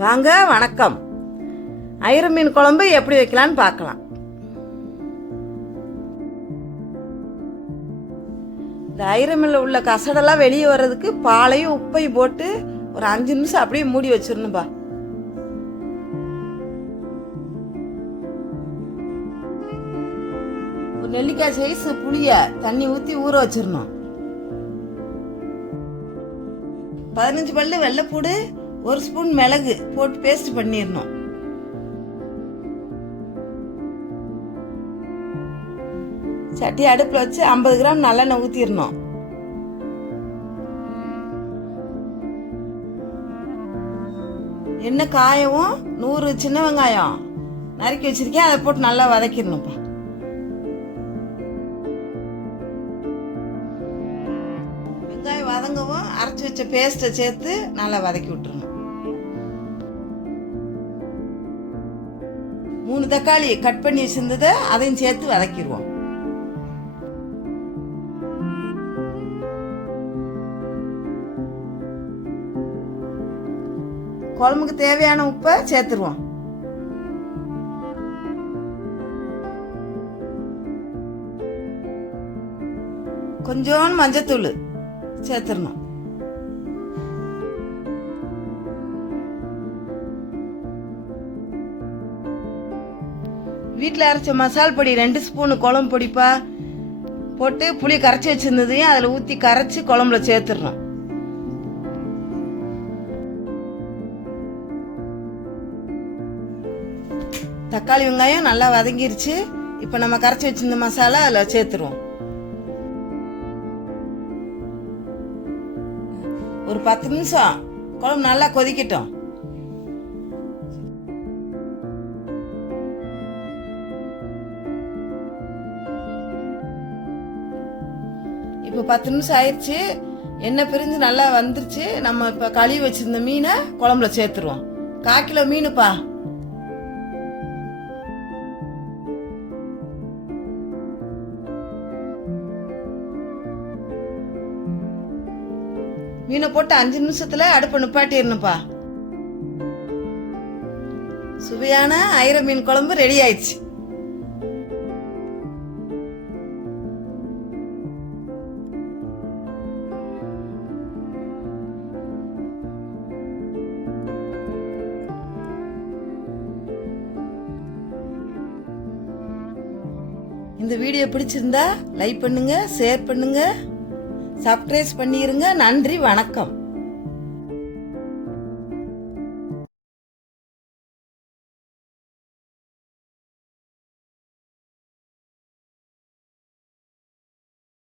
வாங்க, வணக்கம். ஐர மீன் குழம்பு எப்படி வைக்கலான்னு பார்க்கலாம். இந்த ஐர மீனில் உள்ள கசடெல்லாம் வெளியே வர்றதுக்கு பாலையும் உப்பையும் போட்டு ஒரு 5 நிமிஷம் அப்படியே மூடி வச்சிடணும்பா. ஒரு நெல்லிக்காய் சைஸ் புளிய தண்ணி ஊற்றி ஊற வச்சிடணும். 15 பல்லு வெள்ளைப்பூடு, 1 ஸ்பூன் மிளகு போட்டு பேஸ்ட் பண்ணிடணும். சட்டி அடுப்பில் வச்சு 50 கிராம் நல்லெண்ணெய் ஊற்றிடணும். எண்ணெய் காயவும் 100 சின்ன வெங்காயம் நறுக்கி வச்சிருக்கேன், அதை போட்டு நல்லா வதக்கிடணும்ப்பா. வெங்காயம் வதங்கவும் அரைச்சி வச்ச பேஸ்ட்டை சேர்த்து நல்லா வதக்கி விட்டுருணும். 3 தக்காளி கட் பண்ணி வச்சிருந்ததை அதையும் சேர்த்து வதக்கிடுவோம். குழம்புக்கு தேவையான உப்பை சேர்த்துருவோம். கொஞ்சோண்டு மஞ்சத்தூள் சேர்த்துடணும். வீட்டில் அரைச்ச மசால் பொடி 2 ஸ்பூனு குழம்பு பொடிப்பா போட்டு புளி கரைச்சி வச்சிருந்ததையும் அதில் ஊற்றி கரைச்சி குழம்புல சேர்த்துடணும். தக்காளி வெங்காயம் நல்லா வதங்கிருச்சு. இப்போ நம்ம கரைச்சி வச்சிருந்த மசாலா அதில் சேர்த்துருவோம். ஒரு 10 நிமிஷம் குழம்பு நல்லா கொதிக்கட்டும். இப்போ 10 நிமிஷம் ஆயிடுச்சு. எண்ணெய் பிரிஞ்சு நல்லா வந்துருச்சு. நம்ம இப்போ கழுவி வச்சிருந்த மீனை குழம்புல சேர்த்துருவோம். 1/4 கிலோ மீனுப்பா. மீனை போட்டு 5 நிமிஷத்துல அடுப்பை நிப்பாட்டிடணும்ப்பா. சுவையான ஐர மீன் குழம்பு ரெடி ஆயிடுச்சு. இந்த வீடியோ பிடிச்சிருந்தா லைக் பண்ணுங்க, ஷேர் பண்ணுங்க, சப்ஸ்கிரைப் பண்ணிருங்க. நன்றி, வணக்கம்.